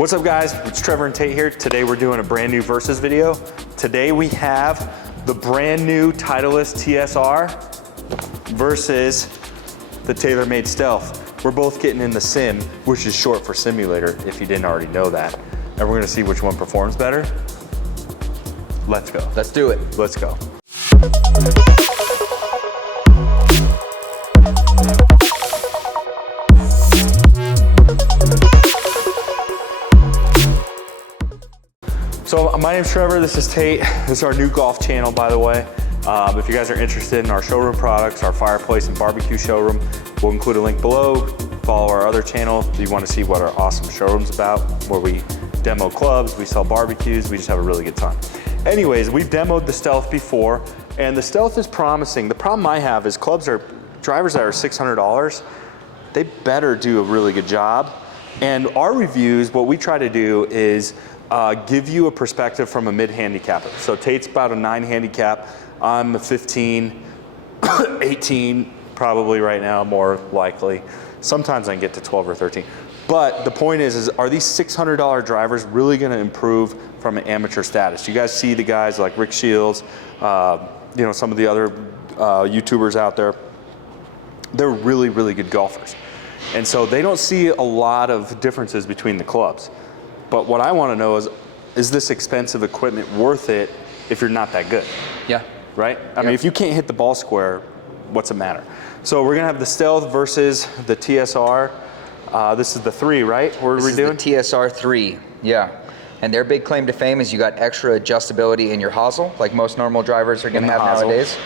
What's up guys, it's Trevor and Tate here. Today we're doing a brand new Versus video. Today we have the brand new Titleist TSR versus the TaylorMade Stealth. We're both getting in the sim, which is short for simulator, if you didn't already know that. And we're gonna see which one performs better. Let's go. Let's do it. Let's go. So my name's Trevor, this is Tate. This is our new golf channel, by the way. If you guys are interested in our showroom products, our fireplace and barbecue showroom, we'll include a link below. Follow our other channel if you want to see what our awesome showroom's about, where we demo clubs, we sell barbecues, we just have a really good time. Anyways, we've demoed the Stealth before, and the Stealth is promising. The problem I have is drivers that are $600, they better do a really good job. And our reviews, what we try to do is give you a perspective from a mid-handicapper. So Tate's about a 9 handicap. I'm a 15, 18 probably right now, more likely. Sometimes I can get to 12 or 13. But the point is are these $600 drivers really gonna improve from an amateur status? You guys see the guys like Rick Shields, you know, some of the other YouTubers out there. They're really, really good golfers. And so they don't see a lot of differences between the clubs. But what I want to know is this expensive equipment worth it if you're not that good? Yeah. Right? I mean, if you can't hit the ball square, what's it matter? So we're going to have the Stealth versus the TSR. This is the 3, right? What are we doing? This is the TSR3, yeah. And their big claim to fame is you got extra adjustability in your hosel, like most normal drivers are going to have nowadays.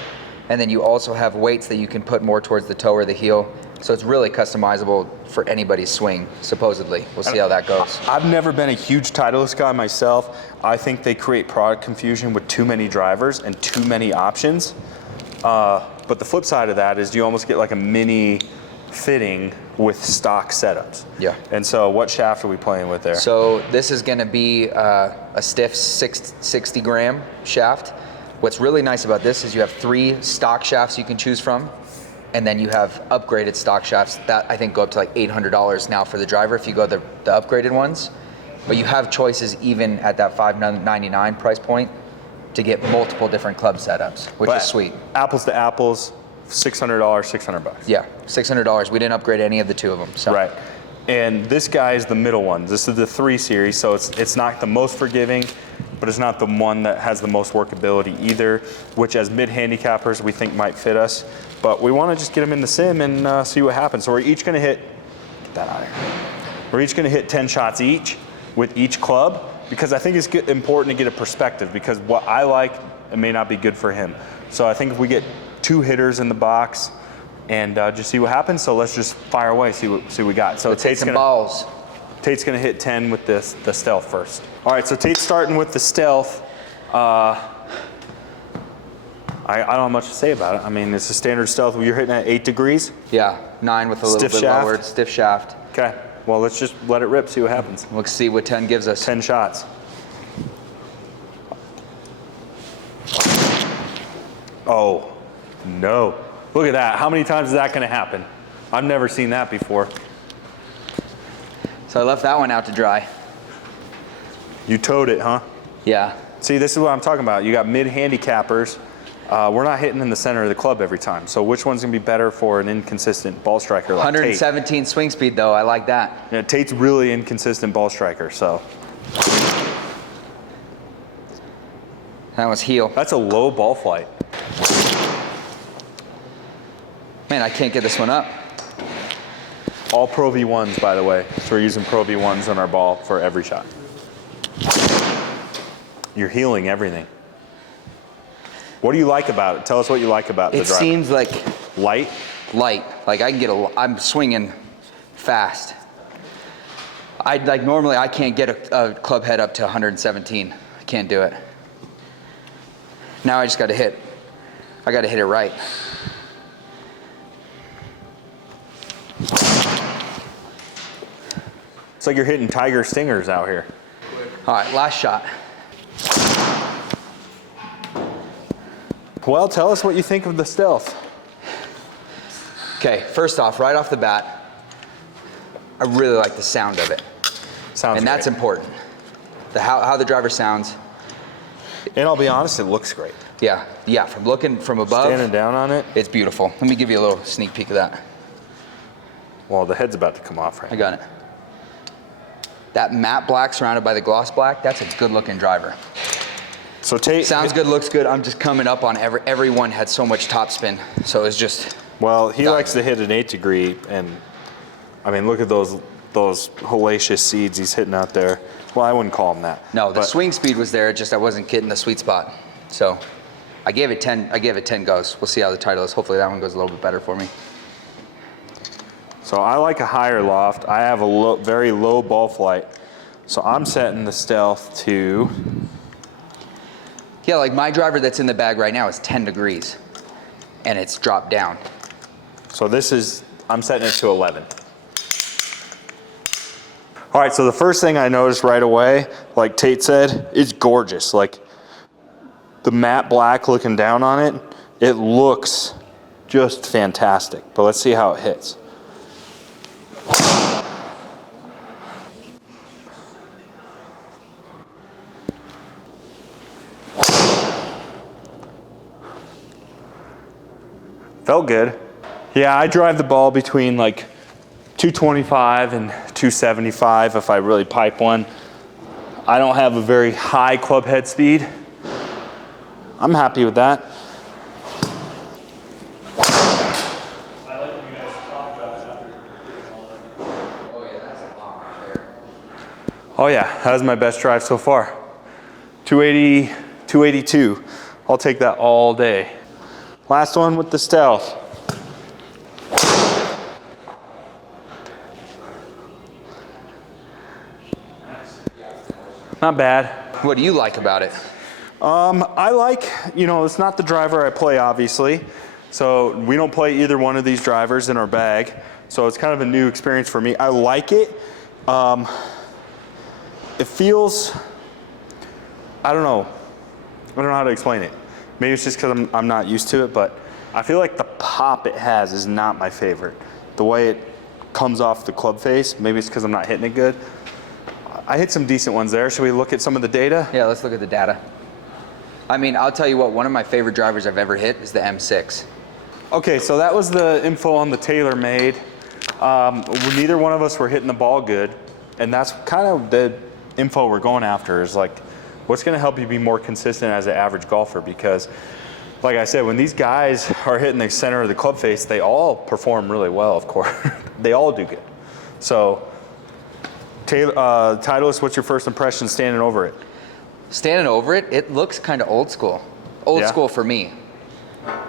And then you also have weights that you can put more towards the toe or the heel. So it's really customizable for anybody's swing, supposedly. We'll see how that goes. I've never been a huge Titleist guy myself. I think they create product confusion with too many drivers and too many options. But the flip side of that is you almost get like a mini fitting with stock setups. Yeah. And so what shaft are we playing with there? So this is gonna be a stiff 60 gram shaft. What's really nice about this is you have 3 stock shafts you can choose from. And then you have upgraded stock shafts that I think go up to like $800 now for the driver if you go the upgraded ones. But you have choices even at that $599 price point to get multiple different club setups, which is sweet. Apples to apples, $600, 600 bucks. Yeah, $600. We didn't upgrade any of the 2 of them. So. Right. And this guy is the middle one. This is the 3 series, so it's not the most forgiving, but it's not the one that has the most workability either, which as mid-handicappers we think might fit us. But we want to just get them in the sim and see what happens. So we're each going to hit, get that out of here. We're each going to hit 10 shots each with each club, because I think it's important to get a perspective, because what I like, it may not be good for him. So I think if we get 2 hitters in the box and just see what happens. So let's just fire away, see what we got. So Tate's gonna hit 10 with the Stealth first. All right, so Tate's starting with the Stealth. I don't have much to say about it. I mean, it's a standard Stealth. You're hitting at 8 degrees? Yeah, 9 with a little bit lowered, stiff shaft. Okay, well, let's just let it rip, see what happens. Let's see what 10 gives us. 10 shots. Oh, no. Look at that. How many times is that gonna happen? I've never seen that before. So I left that one out to dry. You towed it, huh? Yeah. See, this is what I'm talking about. You got mid-handicappers. We're not hitting in the center of the club every time. So which one's gonna be better for an inconsistent ball striker like 117 Tate? swing speed though, I like that. Yeah, Tate's really inconsistent ball striker, so. That was heel. That's a low ball flight. Man, I can't get this one up. All Pro V1s, by the way. So we're using Pro V1s on our ball for every shot. You're healing everything. What do you like about it? Tell us what you like about the driver. It seems like light. Like I can get I'm swinging fast. Normally I can't get a club head up to 117. I can't do it. Now I just got to hit. I got to hit it right. It's like you're hitting tiger stingers out here. All right, last shot. Well, tell us what you think of the Stealth. Okay, first off, right off the bat, I really like the sound of it. Sounds And that's great. important. How the driver sounds. And I'll be honest, it looks great. Yeah, yeah, from looking from above. Standing down on it. It's beautiful. Let me give you a little sneak peek of that. Well, the head's about to come off right I got it. That matte black surrounded by the gloss black, that's a good looking driver. So Tate. Sounds good, looks good. I'm just coming up on everyone had so much top spin. So it's just. Well, he likes to hit an 8 degree, and I mean, look at those hellacious seeds he's hitting out there. Well, I wouldn't call them that. No, the swing speed was there, just I wasn't getting the sweet spot. So I gave it 10 goes. We'll see how the Titleist, hopefully that one goes a little bit better for me. So I like a higher loft. I have a very low ball flight. So I'm setting the Stealth to. Yeah, like my driver that's in the bag right now is 10 degrees and it's dropped down. So I'm setting it to 11. All right, so the first thing I noticed right away, like Tate said, is gorgeous. Like the matte black looking down on it, it looks just fantastic. But let's see how it hits. Felt good. Yeah, I drive the ball between like 225 and 275 if I really pipe one. I don't have a very high club head speed. I'm happy with that. Oh yeah, that was my best drive so far. 280, 282. I'll take that all day. Last one with the Stealth. Not bad. What do you like about it? I like, it's not the driver I play, obviously. So we don't play either one of these drivers in our bag. So it's kind of a new experience for me. I like it. It feels, I don't know how to explain it. Maybe it's just because I'm not used to it, but I feel like the pop it has is not my favorite. The way it comes off the club face, maybe it's because I'm not hitting it good. I hit some decent ones there. Should we look at some of the data? Yeah, let's look at the data. I mean, I'll tell you what, one of my favorite drivers I've ever hit is the M6. Okay, so that was the info on the TaylorMade. Neither one of us were hitting the ball good, and that's kind of the info we're going after is like, what's gonna help you be more consistent as an average golfer? Because like I said, when these guys are hitting the center of the club face, they all perform really well, of course. They all do good. So, Titleist, what's your first impression standing over it? Standing over it, it looks kind of old school. Old school for me.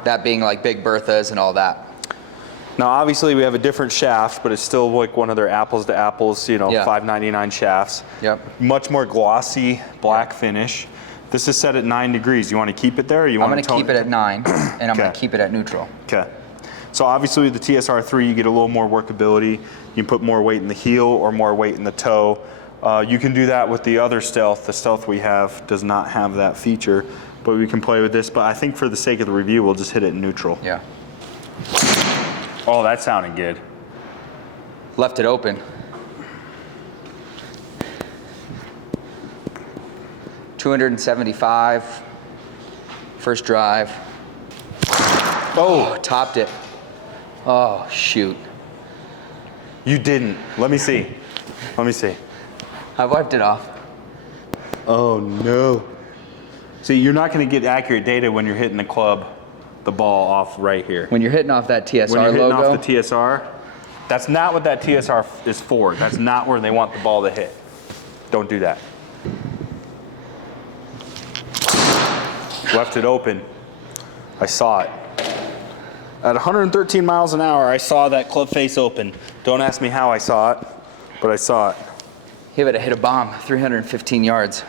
That being like Big Berthas and all that. Now, obviously, we have a different shaft, but it's still like one of their apples to apples, $5.99 shafts. Yep. Much more glossy black finish. This is set at 9 degrees. You want to keep it there? Or you I'm want going to keep it at 9, and I'm going Okay. to keep it at neutral. Okay. So obviously, with the TSR3, you get a little more workability. You can put more weight in the heel or more weight in the toe. You can do that with the other Stealth. The Stealth we have does not have that feature, but we can play with this. But I think for the sake of the review, we'll just hit it in neutral. Yeah. Oh, that sounded good. Left it open. $275. First drive. Oh, topped it. Oh, shoot. You didn't. Let me see. Let me see. I wiped it off. Oh, no. See, you're not going to get accurate data when you're hitting the ball off right here. When you're hitting off that TSR When you're hitting logo. off the TSR, that's not what that TSR is for. That's not where they want the ball to hit. Don't do that. Left it open. I saw it. At 113 miles an hour, I saw that club face open. Don't ask me how I saw it, but I saw it. He would have hit a bomb, 315 yards.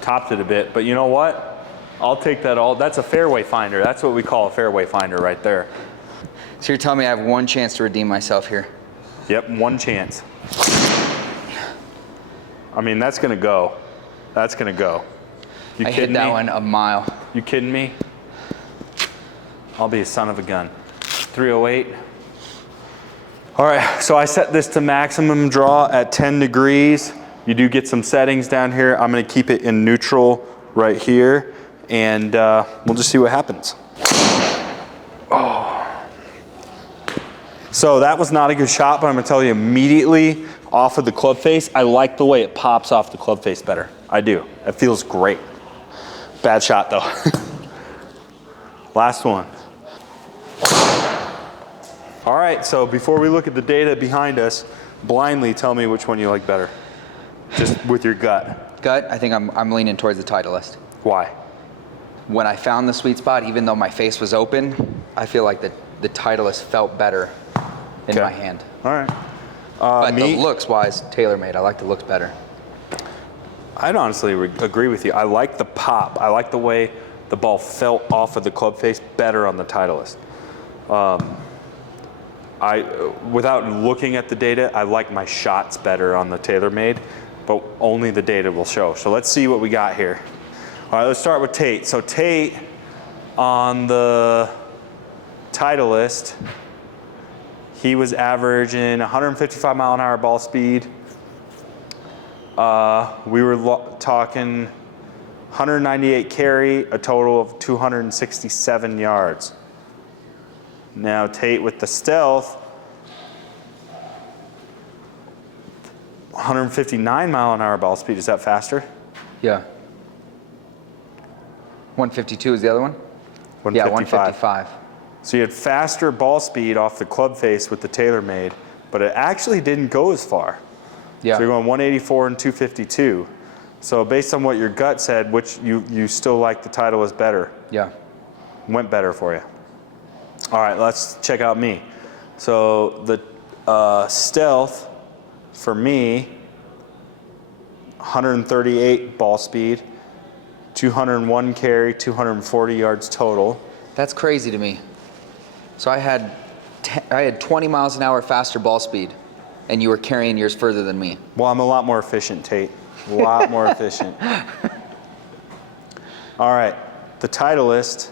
Topped it a bit, but you know what? I'll take that all. That's a fairway finder. That's what we call a fairway finder right there. So you're telling me I have one chance to redeem myself here? Yep, one chance. I mean, that's gonna go. That's gonna go. You I kidding hit that me? one a mile. You kidding me? I'll be a son of a gun. 308. All right, so I set this to maximum draw at 10 degrees. You do get some settings down here. I'm gonna keep it in neutral right here, and we'll just see what happens. Oh. So that was not a good shot, but I'm gonna tell you immediately off of the club face, I like the way it pops off the club face better. I do, it feels great. Bad shot though. Last one. All right, so before we look at the data behind us, blindly tell me which one you like better, just with your gut. Gut, I think I'm leaning towards the Titleist. Why? When I found the sweet spot, even though my face was open, I feel like the Titleist felt better in my hand. All right. But the looks wise, TaylorMade, I like the looks better. I'd honestly agree with you. I like the pop. I like the way the ball felt off of the club face better on the Titleist. Without looking at the data, I like my shots better on the TaylorMade, but only the data will show. So let's see what we got here. All right, let's start with Tate. So Tate on the Titleist, he was averaging 155 mile an hour ball speed. We were talking 198 carry, a total of 267 yards. Now Tate with the Stealth, 159 mile an hour ball speed. Is that faster? Yeah. 152 is the other one? 155. Yeah, 155. So you had faster ball speed off the club face with the TaylorMade, but it actually didn't go as far. Yeah. So you're going 184 and 252. So based on what your gut said, which you still like the Titleist better. Yeah. Went better for you. All right, let's check out me. So the Stealth for me, 138 ball speed, 201 carry, 240 yards total. That's crazy to me. So I had 20 miles an hour faster ball speed, and you were carrying yours further than me. Well, I'm a lot more efficient, Tate. A lot more efficient. All right, the Titleist,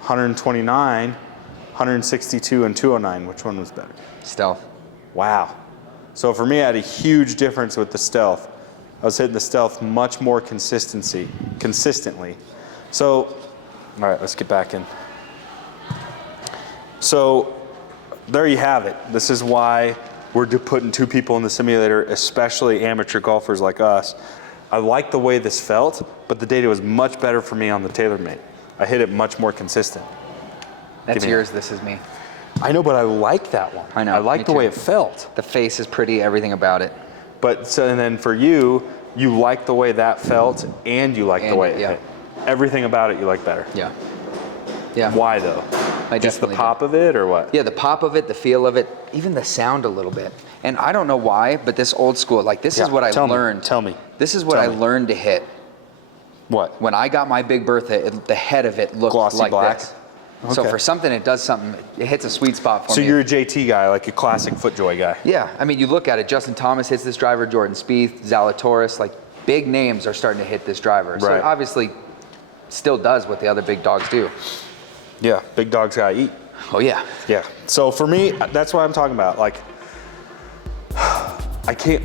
129, 162, and 209. Which one was better? Stealth. Wow. So for me, I had a huge difference with the Stealth. I was hitting the Stealth much more consistently. So, all right, let's get back in. So there you have it. This is why we're putting two people in the simulator, especially amateur golfers like us. I like the way this felt, but the data was much better for me on the TaylorMade. I hit it much more consistent. That's yours, this is me. I know, but I like that one. I know. I like the way it felt. The face is pretty, everything about it. But so, and then for you, you like the way that felt, and you like the way it hit. Everything about it you like better. Yeah. Yeah. Why though? Just the pop of it, or what? Yeah, the pop of it, the feel of it, even the sound a little bit. And I don't know why, but this old school, like this is what I learned. Tell me. This is what I learned to hit. What? When I got my Big Bertha, the head of it looked glossy like black? this. Okay. So for something, it does something. It hits a sweet spot for me. So you're a JT guy, like a classic FootJoy guy. Yeah, I mean, you look at it. Justin Thomas hits this driver. Jordan Spieth, Zalatoris, like big names are starting to hit this driver. So it obviously still does what the other big dogs do. Yeah, big dogs gotta eat. Oh yeah. Yeah. So for me, that's what I'm talking about. Like,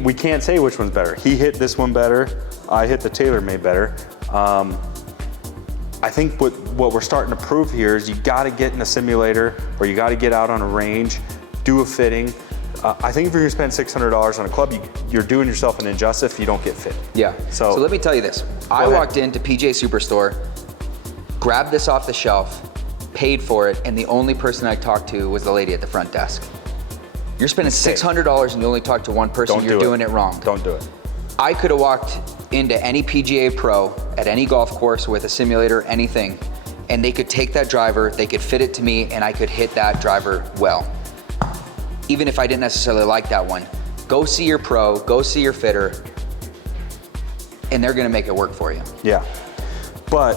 we can't say which one's better. He hit this one better. I hit the TaylorMade better. I think what we're starting to prove here is you got to get in a simulator, or you got to get out on a range, do a fitting. I think if you're gonna spend $600 on a club, you're doing yourself an injustice if you don't get fit. Yeah. So let me tell you this. I walked into PGA Superstore, grabbed this off the shelf, paid for it, and the only person I talked to was the lady at the front desk. You're spending $600 and you only talk to one person, you're doing it wrong. Don't do it. I could have walked into any PGA Pro at any golf course with a simulator, anything, and they could take that driver, they could fit it to me, and I could hit that driver well. Even if I didn't necessarily like that one. Go see your pro, go see your fitter, and they're gonna make it work for you. Yeah, but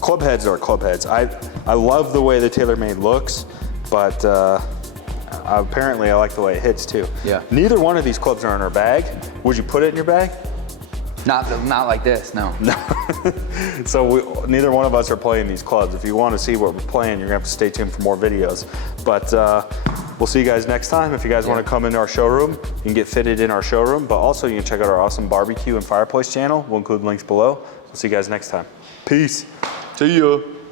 club heads are club heads. I love the way the TaylorMade looks, but apparently I like the way it hits too. Yeah. Neither one of these clubs are in our bag. Would you put it in your bag? Not like this, no. So neither one of us are playing these clubs. If you want to see what we're playing, you're gonna have to stay tuned for more videos. But we'll see you guys next time. If you guys want to come into our showroom, you can get fitted in our showroom, but also you can check out our awesome barbecue and fireplace channel. We'll include links below. We'll see you guys next time. Peace. See ya.